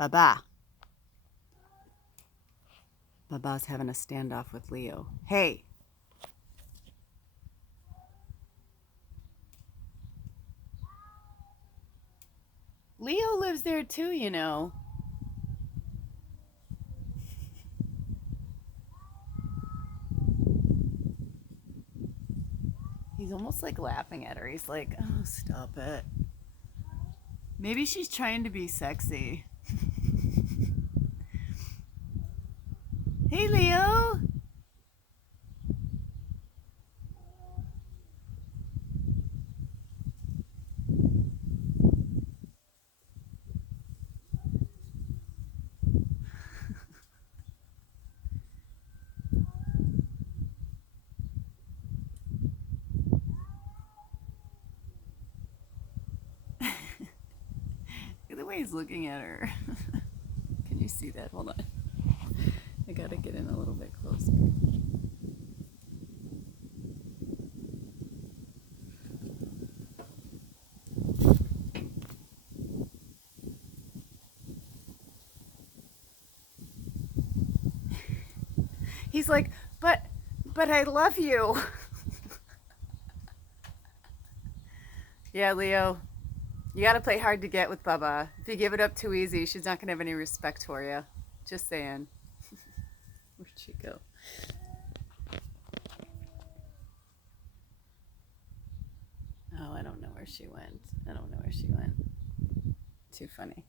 Baba. Baba's having a standoff with Leo. Hey. Leo lives there too, you know. He's almost like laughing at her. He's like, oh, stop it. Maybe she's trying to be sexy. Hey, Leo. Look at the way he's looking at her. Can you see that? Hold on. I gotta get in a little bit closer. He's like, but I love you. Yeah, Leo. You gotta play hard to get with Bubba. If you give it up too easy, she's not gonna have any respect for you. Just saying. Where'd she go? Oh, I don't know where she went. I don't know where she went. Too funny.